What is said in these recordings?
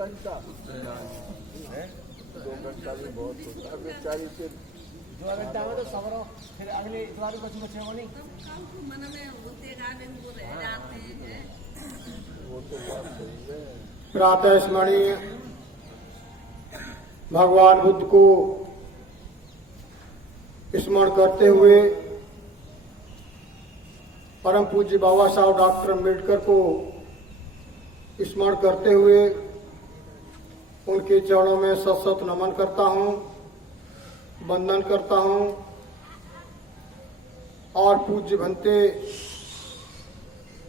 घंटा है, 2 घंटा भी बहुत होता है बेचारी के। 2 घंटा में तो सवरो फिर अगले इतवार को बच्चे होनी मन में होते गाने वो रह जाते हैं। वो तो बात सही है। प्रातः स्मरणीय भगवान बुद्ध को स्मरण करते हुए परम पूज्य बाबा साहब डॉक्टर अम्बेडकर को स्मरण करते हुए उनके चरणों में सत सत नमन करता हूँ, वंदन करता हूँ। और पूज्य भंते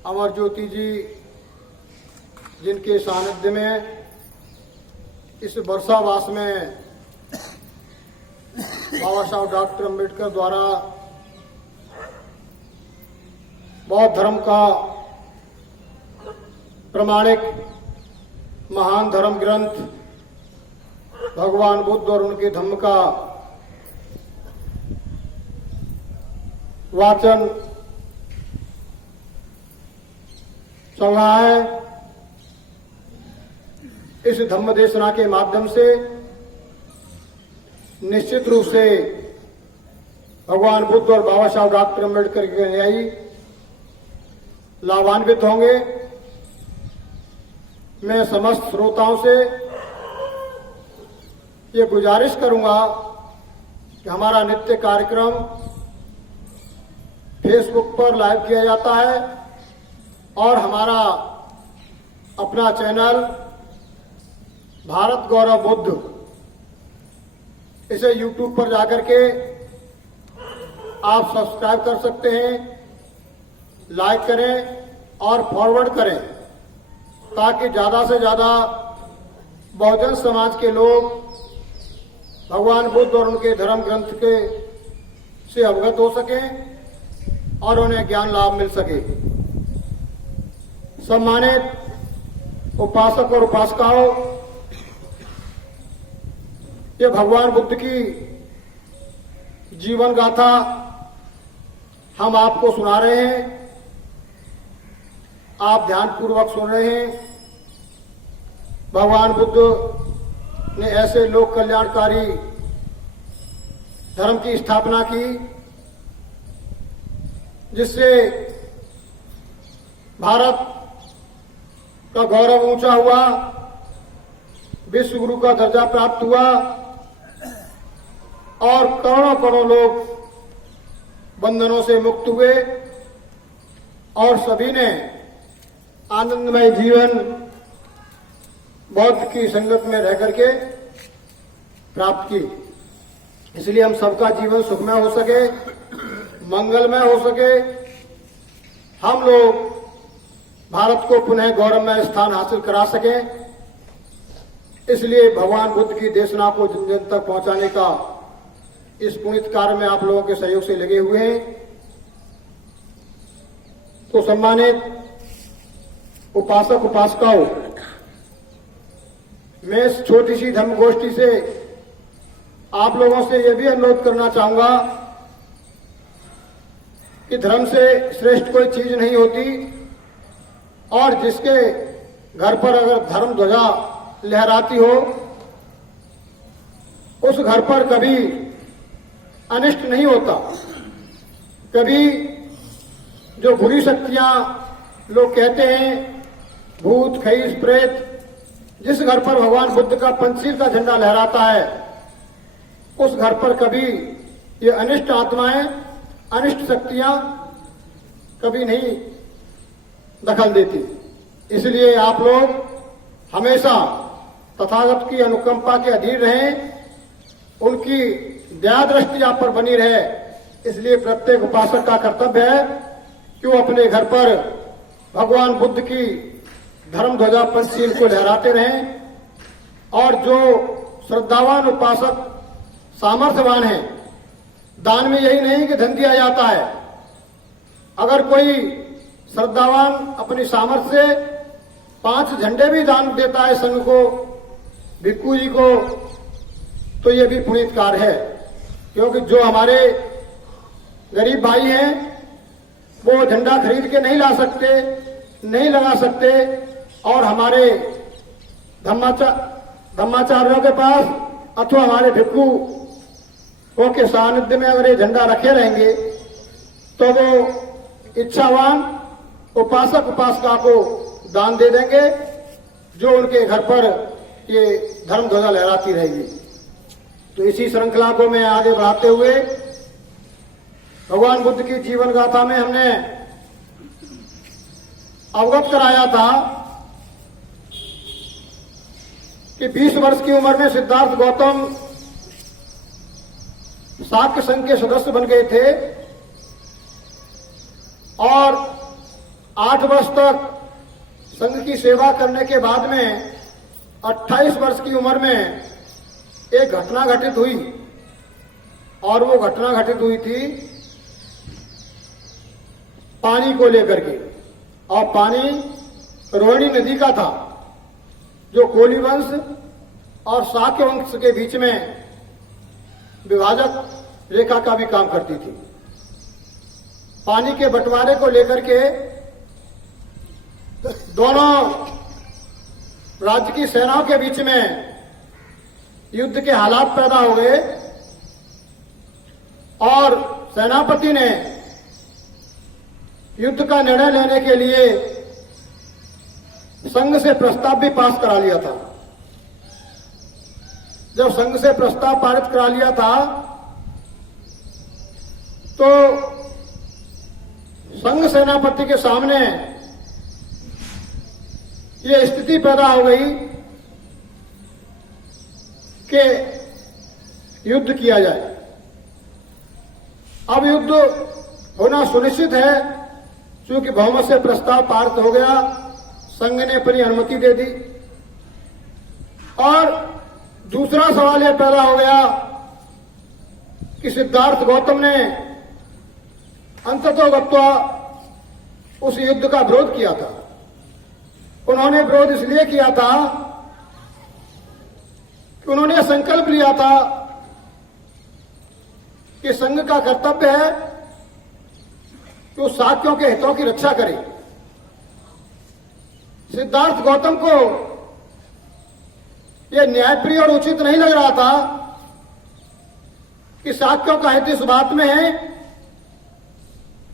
अमर ज्योति जी जिनके सानिध्य में इस वर्षावास में बाबा साहब डॉक्टर अम्बेडकर द्वारा बौद्ध धर्म का प्रमाणिक महान धर्म ग्रंथ भगवान बुद्ध और उनके धम्म का वाचन चल रहा है। इस धम्म देशना के माध्यम से निश्चित रूप से भगवान बुद्ध और बाबा साहब डॉक्टर अम्बेडकर के अनुयायी लाभान्वित होंगे। मैं समस्त श्रोताओं से ये गुजारिश करूंगा कि हमारा नित्य कार्यक्रम फेसबुक पर लाइव किया जाता है और हमारा अपना चैनल भारत गौरव बुद्ध, इसे यूट्यूब पर जाकर के आप सब्सक्राइब कर सकते हैं, लाइक करें और फॉरवर्ड करें ताकि ज्यादा से ज्यादा बहुजन समाज के लोग भगवान बुद्ध और उनके धर्म ग्रंथ के से अवगत हो सकें और उन्हें ज्ञान लाभ मिल सके। सम्मानित उपासक और उपासिकाओं, ये भगवान बुद्ध की जीवन गाथा हम आपको सुना रहे हैं। आप ध्यानपूर्वक सुन रहे हैं। भगवान बुद्ध ने ऐसे लोक कल्याणकारी धर्म की स्थापना की जिससे भारत का गौरव ऊंचा हुआ, विश्व गुरु का दर्जा प्राप्त हुआ और करोड़ों करोड़ों लोग बंधनों से मुक्त हुए और सभी ने आनंदमय जीवन बौद्ध की संगत में रह करके प्राप्त की। इसलिए हम सबका जीवन सुखमय हो सके, मंगलमय हो सके, हम लोग भारत को पुनः गौरवमय स्थान हासिल करा सकें। इसलिए भगवान बुद्ध की देशना को जन जन तक पहुंचाने का इस पुनित कार्य में आप लोगों के सहयोग से लगे हुए हैं। तो सम्मानित उपासक उपासिकाओं, मैं इस छोटी सी धर्म गोष्ठी से आप लोगों से यह भी अनुरोध करना चाहूंगा कि धर्म से श्रेष्ठ कोई चीज नहीं होती और जिसके घर पर अगर धर्म ध्वजा लहराती हो उस घर पर कभी अनिष्ट नहीं होता। कभी जो बुरी शक्तियां लोग कहते हैं, भूत खईस प्रेत, जिस घर पर भगवान बुद्ध का पंचशील का झंडा लहराता है उस घर पर कभी ये अनिष्ट आत्माएं, अनिष्ट शक्तियां कभी नहीं दखल देती। इसलिए आप लोग हमेशा तथागत की अनुकंपा के अधीन रहें, उनकी दया दृष्टि आप पर बनी रहे। इसलिए प्रत्येक उपासक का कर्तव्य है कि वो अपने घर पर भगवान बुद्ध की धर्म ध्वजा पंचशील को लहराते रहें। और जो श्रद्धावान उपासक सामर्थ्यवान हैं, दान में यही नहीं कि धन दिया जाता है। अगर कोई श्रद्धावान अपनी सामर्थ्य से 5 झंडे भी दान देता है संघ को, भिक्खू जी को, तो ये भी पुनीत कार्य है। क्योंकि जो हमारे गरीब भाई हैं वो झंडा खरीद के नहीं ला सकते, नहीं लगा सकते और हमारे धम्माचार्यों के पास अथवा हमारे भिक्षुओं के सानिध्य में अगर ये झंडा रखे रहेंगे तो वो इच्छावान उपासक उपासिका को दान दे देंगे, जो उनके घर पर ये धर्म ध्वजा लहराती रहेगी। तो इसी श्रृंखला को मैं आगे बढ़ाते हुए भगवान बुद्ध की जीवन गाथा में हमने अवगत कराया था कि 20 वर्ष की उम्र में सिद्धार्थ गौतम शाक्य संघ के सदस्य बन गए थे और 8 वर्ष तक संघ की सेवा करने के बाद में 28 वर्ष की उम्र में एक घटना घटित हुई, और वो घटना घटित हुई थी पानी को लेकर के। और पानी रोहिणी नदी का था, जो कोली वंश और शाक्य वंश के बीच में विभाजक रेखा का भी काम करती थी। पानी के बंटवारे को लेकर के दोनों राज्य की सेनाओं के बीच में युद्ध के हालात पैदा हो गए और सेनापति ने युद्ध का निर्णय लेने के लिए संघ से प्रस्ताव भी पास करा लिया था। जब संघ से प्रस्ताव पारित करा लिया था तो संघ सेनापति के सामने ये स्थिति पैदा हो गई कि युद्ध किया जाए। अब युद्ध होना सुनिश्चित है, क्योंकि बहुमत से प्रस्ताव पारित हो गया, संघ ने अपनी अनुमति दे दी। और दूसरा सवाल यह पैदा हो गया कि सिद्धार्थ गौतम ने अंततोगत्वा उस युद्ध का विरोध किया था। उन्होंने विरोध इसलिए किया था कि उन्होंने संकल्प लिया था कि संघ का कर्तव्य है कि वो शाक्यों के हितों की रक्षा करे। सिद्धार्थ गौतम को यह न्यायप्रिय और उचित नहीं लग रहा था कि शाक्यों का हित इस बात में है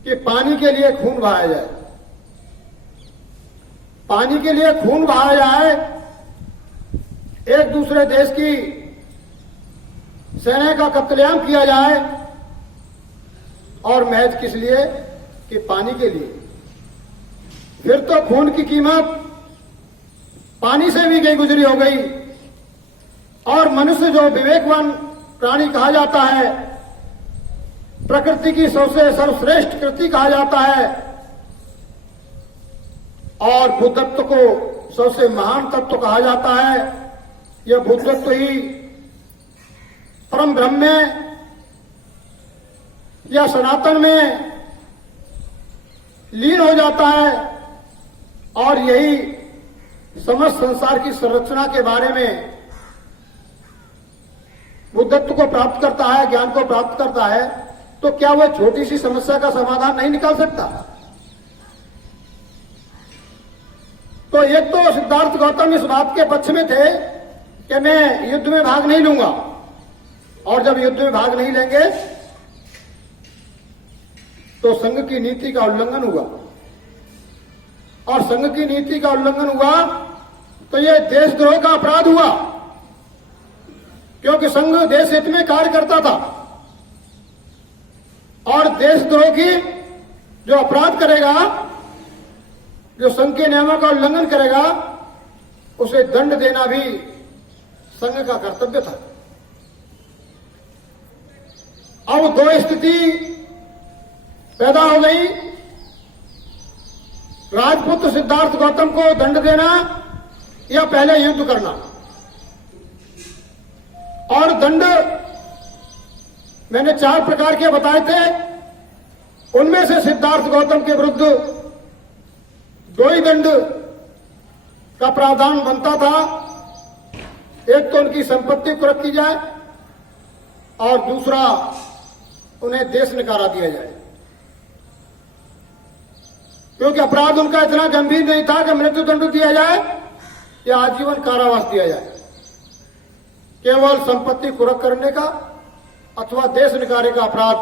कि पानी के लिए खून बहाया जाए। पानी के लिए खून बहाया जाए, एक दूसरे देश की सेना का कत्लेआम किया जाए, और महज किस लिए कि पानी के लिए। फिर तो खून की कीमत पानी से भी गई गुजरी हो गई। और मनुष्य जो विवेकवान प्राणी कहा जाता है, प्रकृति की सबसे सर्वश्रेष्ठ कृति कहा जाता है, और बुद्धत्व को सबसे महान तत्व कहा जाता है, यह बुद्धत्व ही परम ब्रह्म में या सनातन में लीन हो जाता है। और यही समस्त संसार की संरचना के बारे में बुद्धत्व को प्राप्त करता है, ज्ञान को प्राप्त करता है। तो क्या वह छोटी सी समस्या का समाधान नहीं निकाल सकता? तो एक तो सिद्धार्थ गौतम इस बात के पक्ष में थे कि मैं युद्ध में भाग नहीं लूंगा, और जब युद्ध में भाग नहीं लेंगे तो संघ की नीति का उल्लंघन हुआ, और संघ की नीति का उल्लंघन हुआ तो यह देशद्रोह का अपराध हुआ, क्योंकि संघ देश हित में कार्य करता था। और देशद्रोह की जो अपराध करेगा, जो संघ के नियमों का उल्लंघन करेगा, उसे दंड देना भी संघ का कर्तव्य था। अब दो स्थिति पैदा हो गई, राजपुत्र सिद्धार्थ गौतम को दंड देना या पहले युद्ध करना। और दंड मैंने 4 प्रकार के बताए थे, उनमें से सिद्धार्थ गौतम के विरुद्ध 2 ही दंड का प्रावधान बनता था। एक तो उनकी संपत्ति कुर्क की जाए, और दूसरा उन्हें देश निकाला दिया जाए, क्योंकि अपराध उनका इतना गंभीर नहीं था कि मृत्यु दंड दिया जाए या आजीवन कारावास दिया जाए। केवल संपत्ति कुरक करने का अथवा देश निकारे का अपराध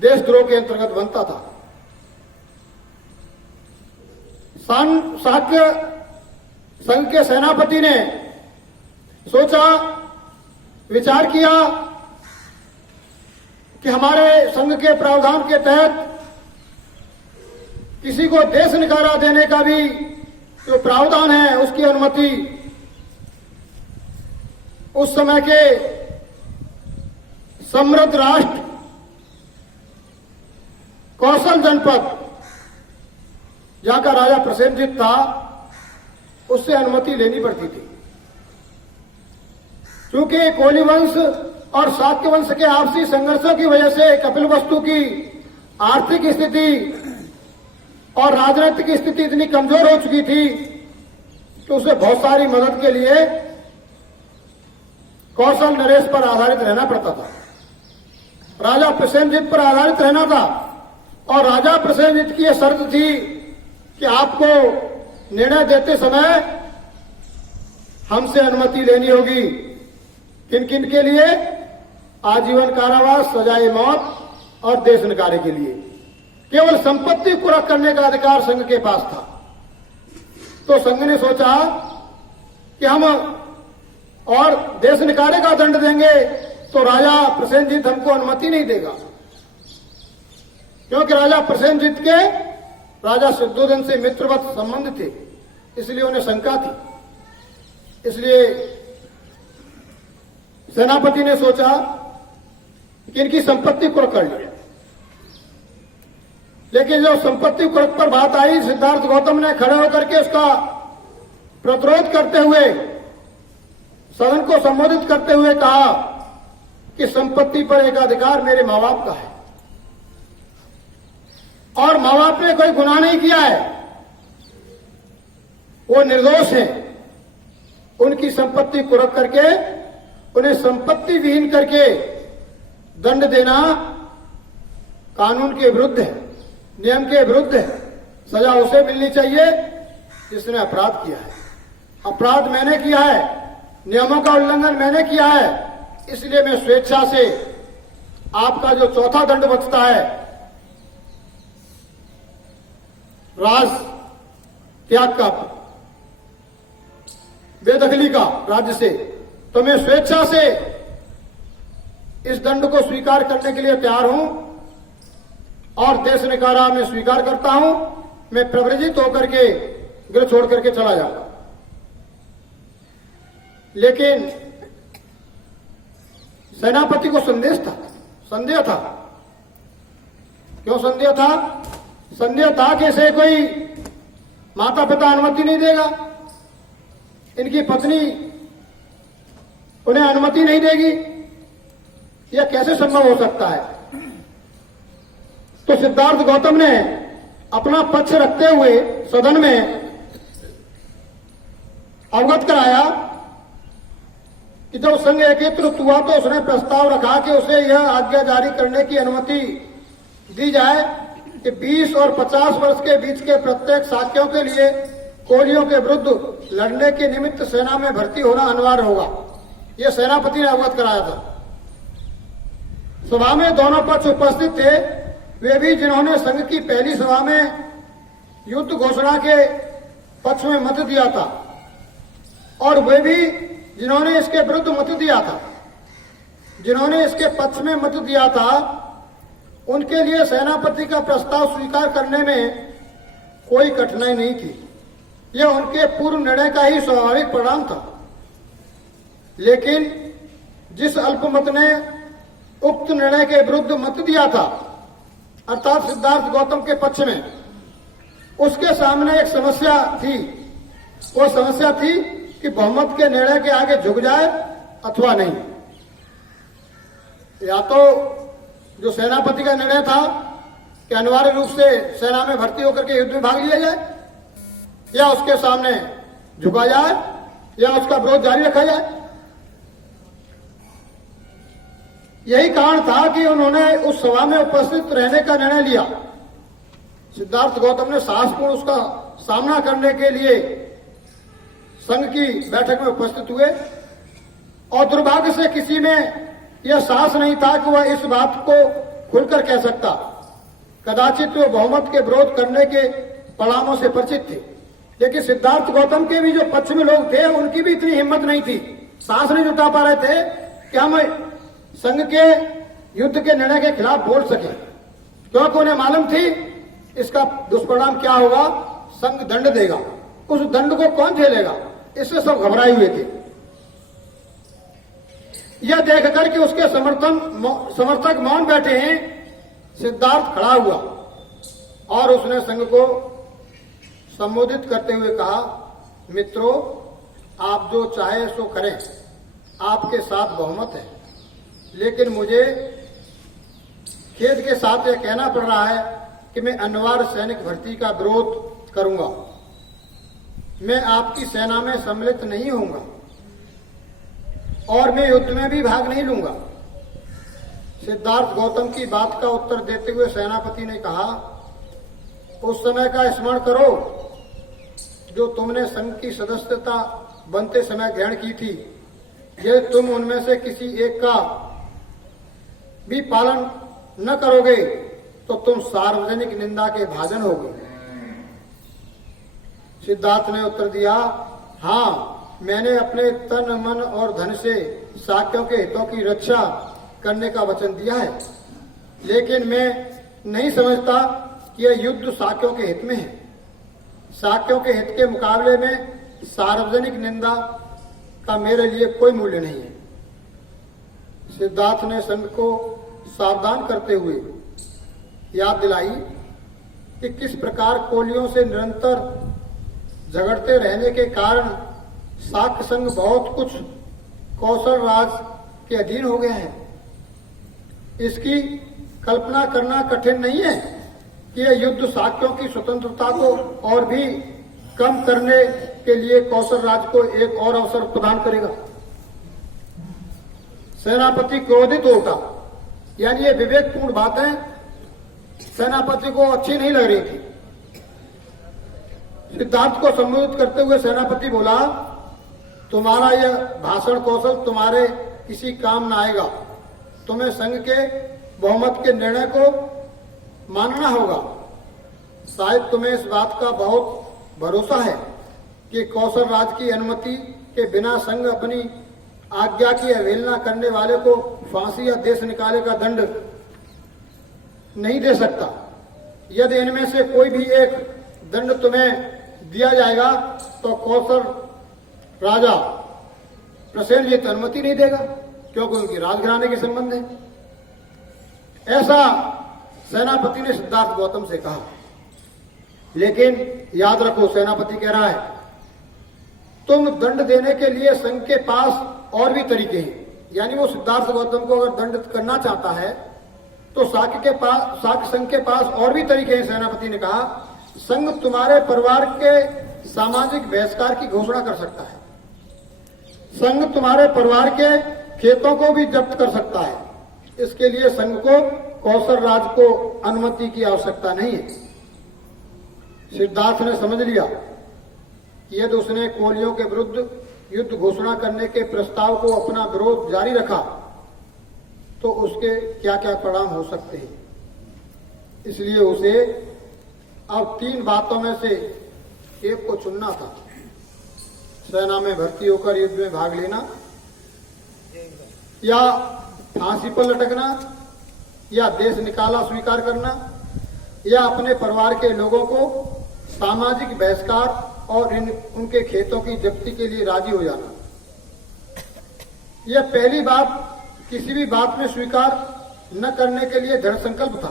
देशद्रोह के अंतर्गत बनता था। शाक्य संघ के सेनापति ने सोचा, विचार किया कि हमारे संघ के प्रावधान के तहत किसी को देश निकारा देने का भी जो प्रावधान है उसकी अनुमति उस समय के समृद्ध राष्ट्र कौशल जनपद जहां का राजा प्रसेनजीत था उससे अनुमति लेनी पड़ती थी। क्योंकि कोली वंश और शाक्य वंश के आपसी संघर्षों की वजह से कपिलवस्तु की आर्थिक स्थिति और राजनीतिक स्थिति इतनी कमजोर हो चुकी थी कि उसे बहुत सारी मदद के लिए कौशल नरेश पर आधारित रहना पड़ता था, राजा प्रसेनजीत पर आधारित रहना था। और राजा प्रसेनजीत की यह शर्त थी कि आपको निर्णय देते समय हमसे अनुमति लेनी होगी। किन किन के लिए? आजीवन कारावास, सजाए मौत और देश निकारे के लिए। केवल संपत्ति कुरक करने का अधिकार संघ के पास था। तो संघ ने सोचा कि हम और देश निकारे का दंड देंगे तो राजा प्रसेनजीत हमको अनुमति नहीं देगा, क्योंकि राजा प्रसेनजीत के राजा शुद्धोधन से मित्रवत संबंध थे, इसलिए उन्हें शंका थी। इसलिए सेनापति ने सोचा कि इनकी संपत्ति कुरक कर लिया। लेकिन जब संपत्ति कुरक पर बात आई, सिद्धार्थ गौतम ने खड़े होकर के उसका प्रतिरोध करते हुए, सदन को संबोधित करते हुए कहा कि संपत्ति पर एक अधिकार मेरे मां बाप का है और मां बाप ने कोई गुनाह नहीं किया है, वो निर्दोष है। उनकी संपत्ति कुरक करके उन्हें संपत्ति विहीन करके दंड देना कानून के विरुद्ध है, नियम के विरुद्ध है। सजा उसे मिलनी चाहिए जिसने अपराध किया है। अपराध मैंने किया है, नियमों का उल्लंघन मैंने किया है, इसलिए मैं स्वेच्छा से आपका जो चौथा दंड बचता है राज त्याग का, बेदखली का राज्य से, तो मैं स्वेच्छा से इस दंड को स्वीकार करने के लिए तैयार हूं और देश निकारा मैं स्वीकार करता हूं। मैं प्रव्रजित होकर के गृह छोड़ करके चला जाऊंगा। लेकिन सेनापति को संदेह था। क्यों संदेह था? संदेह था कि इसे कोई माता पिता अनुमति नहीं देगा, इनकी पत्नी उन्हें अनुमति नहीं देगी, यह कैसे संभव हो सकता है? तो सिद्धार्थ गौतम ने अपना पक्ष रखते हुए सदन में अवगत कराया कि जब संघ एकत्रित हुआ तो उसने प्रस्ताव रखा कि उसे यह आज्ञा जारी करने की अनुमति दी जाए कि 20 और 50 वर्ष के बीच के प्रत्येक शाक्यों के लिए कोलियों के विरुद्ध लड़ने के निमित्त सेना में भर्ती होना अनिवार्य होगा। यह सेनापति ने अवगत कराया था। सभा में दोनों पक्ष उपस्थित थे, वे भी जिन्होंने संघ की पहली सभा में युद्ध घोषणा के पक्ष में मत दिया था और वे भी जिन्होंने इसके विरुद्ध मत दिया था। जिन्होंने इसके पक्ष में मत दिया था उनके लिए सेनापति का प्रस्ताव स्वीकार करने में कोई कठिनाई नहीं थी। यह उनके पूर्व निर्णय का ही स्वाभाविक परिणाम था। लेकिन जिस अल्पमत ने उक्त निर्णय के विरुद्ध मत दिया था, अर्थात सिद्धार्थ गौतम के पक्ष में, उसके सामने एक समस्या थी। वो समस्या थी कि बहुमत के निर्णय के आगे झुक जाए अथवा नहीं। या तो जो सेनापति का निर्णय था कि अनिवार्य रूप से सेना में भर्ती होकर के युद्ध में भाग लिया जाए, या उसके सामने झुका जाए, या उसका विरोध जारी रखा जाए। यही कारण था कि उन्होंने उस सभा में उपस्थित रहने का निर्णय लिया। सिद्धार्थ गौतम ने साहसपूर्ण उसका सामना करने के लिए संघ की बैठक में उपस्थित हुए और दुर्भाग्य से किसी में यह साहस नहीं था कि वह इस बात को खुलकर कह सकता। कदाचित वो बहुमत के विरोध करने के परिणामों से परिचित थे, लेकिन सिद्धार्थ गौतम के भी जो पक्ष में लोग थे उनकी भी इतनी हिम्मत नहीं थी, साहस नहीं जुटा पा रहे थे कि हम संघ के युद्ध के निर्णय के खिलाफ बोल सके, क्योंकि उन्हें मालूम थी इसका दुष्परिणाम क्या होगा, संघ दंड देगा, उस दंड को कौन झेलेगा, इससे सब घबराए हुए थे। यह देखकर कि उसके समर्थक मौन बैठे हैं, सिद्धार्थ खड़ा हुआ और उसने संघ को संबोधित करते हुए कहा, मित्रों, आप जो चाहे सो करें, आपके साथ बहुमत है, लेकिन मुझे खेद के साथ यह कहना पड़ रहा है कि मैं अनिवार्य सैनिक भर्ती का विरोध करूंगा। मैं आपकी सेना में सम्मिलित नहीं होऊंगा और मैं युद्ध में भी भाग नहीं लूंगा। सिद्धार्थ गौतम की बात का उत्तर देते हुए सेनापति ने कहा, उस समय का स्मरण करो जो तुमने संघ की सदस्यता बनते समय ग्रहण की थी। यदि तुम उनमें से किसी एक का भी पालन न करोगे तो तुम सार्वजनिक निंदा के भाजन होगे। सिद्धार्थ ने उत्तर दिया, हाँ, मैंने अपने तन मन और धन से साक्यों के हितों की रक्षा करने का वचन दिया है, लेकिन मैं नहीं समझता कि यह युद्ध साक्यों के हित में है। साक्यों के हित के मुकाबले में सार्वजनिक निंदा का मेरे लिए कोई मूल्य नहीं है। सिद्धार्थ ने संघ को सावधान करते हुए याद दिलाई कि किस प्रकार कोलियों से निरंतर झगड़ते रहने के कारण शाक्य संघ बहुत कुछ कौशल राज के अधीन हो गया है। इसकी कल्पना करना कठिन नहीं है कि यह युद्ध शाक्यों की स्वतंत्रता को और भी कम करने के लिए कौशल राज को एक और अवसर प्रदान करेगा। सेनापति क्रोधित हो उठा, यानी ये विवेकपूर्ण बातें सेनापति को अच्छी नहीं लग रही थी। सिद्धार्थ को संबोधित करते हुए सेनापति बोला, तुम्हारा यह भाषण कौशल तुम्हारे किसी काम न आएगा। तुम्हें संघ के बहुमत के निर्णय को मानना होगा। शायद तुम्हें इस बात का बहुत भरोसा है कि कौशल राज की अनुमति के बिना संघ अपनी आज्ञा की अवहेलना करने वाले को फांसी या देश निकाले का दंड नहीं दे सकता। यदि इनमें से कोई भी एक दंड तुम्हें दिया जाएगा तो कौशल राजा प्रसेनजीत अनुमति नहीं देगा, क्योंकि उनकी राजघराने के संबंध है। ऐसा सेनापति ने सिद्धार्थ गौतम से कहा। लेकिन याद रखो, सेनापति कह रहा है, तुम दंड देने के लिए संघ के पास और भी तरीके हैं। यानी वो सिद्धार्थ गौतम को अगर दंडित करना चाहता है तो शाक्य संघ के पास और भी तरीके हैं। सेनापति ने कहा, संघ तुम्हारे परिवार के सामाजिक बहिष्कार की घोषणा कर सकता है। संघ तुम्हारे परिवार के खेतों को भी जब्त कर सकता है। इसके लिए संघ को कौशल राज को अनुमति की आवश्यकता नहीं है। सिद्धार्थ ने समझ लिया कि यदि उसने कोलियों के विरुद्ध युद्ध घोषणा करने के प्रस्ताव को अपना विरोध जारी रखा तो उसके क्या क्या परिणाम हो सकते हैं। इसलिए उसे अब 3 बातों में से एक को चुनना था। सेना में भर्ती होकर युद्ध में भाग लेना, या फांसी पर लटकना, या देश निकाला स्वीकार करना, या अपने परिवार के लोगों को सामाजिक बहिष्कार और उनके खेतों की जब्ती के लिए राजी हो जाना। यह पहली बात किसी भी बात में स्वीकार न करने के लिए दृढ़ संकल्प था।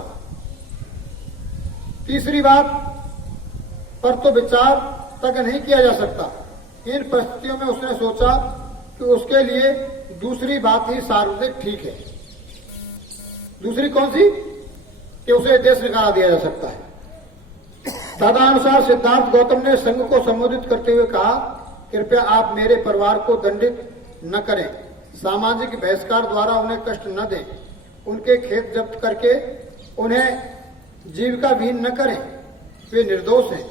तीसरी बात पर तो विचार तक नहीं किया जा सकता। इन परिस्थितियों में उसने सोचा कि उसके लिए दूसरी बात ही सार्वजनिक ठीक है। दूसरी कौन सी? कि उसे देश निकाला दिया जा सकता है। तदनुसार सिद्धार्थ गौतम ने संघ को संबोधित करते हुए कहा, कृपया आप मेरे परिवार को दंडित न करें, सामाजिक बहिष्कार द्वारा उन्हें कष्ट न दें, उनके खेत जब्त करके उन्हें जीविका विहीन न करें। वे निर्दोष हैं,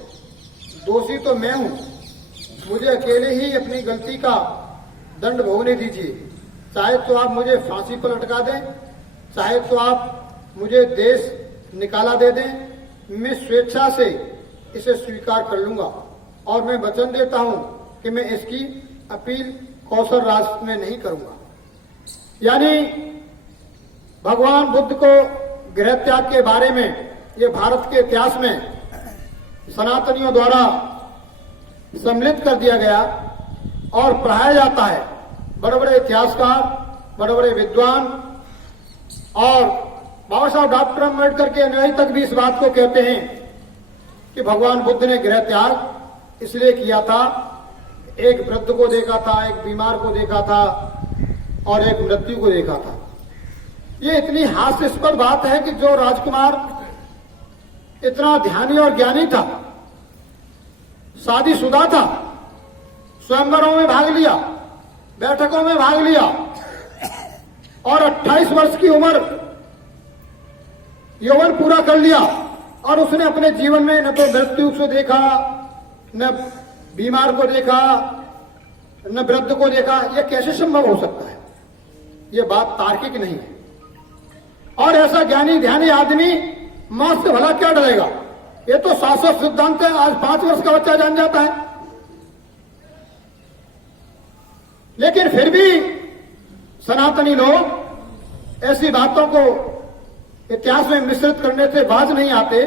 दोषी तो मैं हूं। मुझे अकेले ही अपनी गलती का दंड भोगने दीजिए। चाहे तो आप मुझे फांसी पर लटका दें, चाहे तो आप मुझे देश निकाला दे दें, मैं स्वेच्छा से इसे स्वीकार कर लूंगा और मैं वचन देता हूं कि मैं इसकी अपील कौशल राज में नहीं करूंगा। यानी भगवान बुद्ध को गृह त्याग के बारे में ये भारत के इतिहास में सनातनियों द्वारा सम्मिलित कर दिया गया और पढ़ाया जाता है। बड़े बड़े इतिहासकार, बड़े बड़े विद्वान और बाबा साहब डॉक्टर अम्बेडकर के अनुयायी तक भी इस बात को कहते हैं कि भगवान बुद्ध ने गृह त्याग इसलिए किया था, एक वृद्ध को देखा था, एक बीमार को देखा था और एक मृत्यु को देखा था। ये इतनी हास्यास्पद बात है कि जो राजकुमार इतना ध्यानी और ज्ञानी था, शादीशुदा था, स्वयंवरों में भाग लिया, बैठकों में भाग लिया और 28 वर्ष की उम्र यौवन पूरा कर लिया और उसने अपने जीवन में न तो मृत्यु को देखा, न बीमार को देखा, न वृद्ध को देखा। यह कैसे संभव हो सकता है? यह बात तार्किक नहीं है। और ऐसा ज्ञानी ध्यानी आदमी मौत से भला क्या डरेगा? ये तो शाश्वत सिद्धांत है, आज 5 वर्ष का बच्चा जान जाता है। लेकिन फिर भी सनातनी लोग ऐसी बातों को इतिहास में मिश्रित करने से बाज नहीं आते,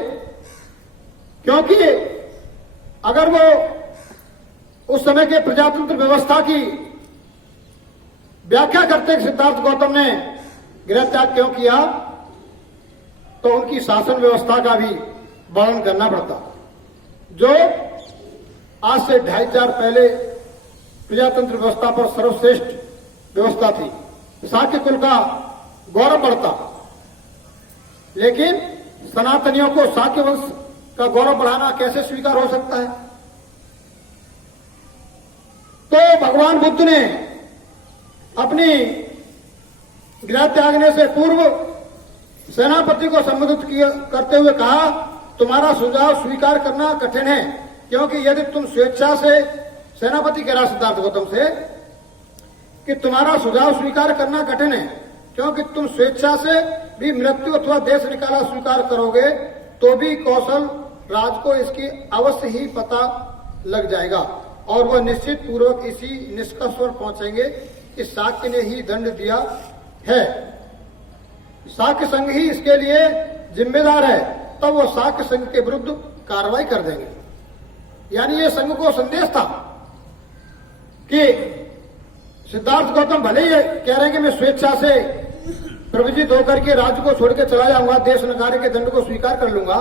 क्योंकि अगर वो उस समय के प्रजातंत्र व्यवस्था की व्याख्या करते कि सिद्धार्थ गौतम ने गृह त्याग क्यों किया, तो उनकी शासन व्यवस्था का भी वर्णन करना पड़ता, जो आज से 2500 पहले प्रजातंत्र व्यवस्था पर सर्वश्रेष्ठ व्यवस्था थी। शाक्य कुल का गौरव बढ़ता, लेकिन सनातनियों को शाक्य वंश का गौरव बढ़ाना कैसे स्वीकार हो सकता है? तो भगवान बुद्ध ने अपनी गृह त्यागने से पूर्व सेनापति को संबोधित करते हुए कहा, तुम्हारा सुझाव स्वीकार करना कठिन है, क्योंकि यदि तुम स्वेच्छा से, सेनापति कह रहा सिद्धार्थ गौतम से कि तुम्हारा सुझाव स्वीकार करना कठिन है, क्योंकि तुम स्वेच्छा से भी मृत्यु अथवा देश निकाला स्वीकार करोगे तो भी कौशल राज को इसकी अवश्य ही पता लग जाएगा और वह निश्चित पूर्वक इसी निष्कर्ष पर पहुंचेंगे कि शाक्य ने ही दंड दिया है, शाक्य संघ ही इसके लिए जिम्मेदार है, तब वो शाक्य संघ के विरुद्ध कार्रवाई कर देंगे। यानी ये संघ को संदेश था कि सिद्धार्थ गौतम भले ही कह रहे हैं कि मैं स्वेच्छा से प्रवजित होकर के राज्य को छोड़ के चला जाऊंगा, देश नकारे के दंड को स्वीकार कर लूंगा,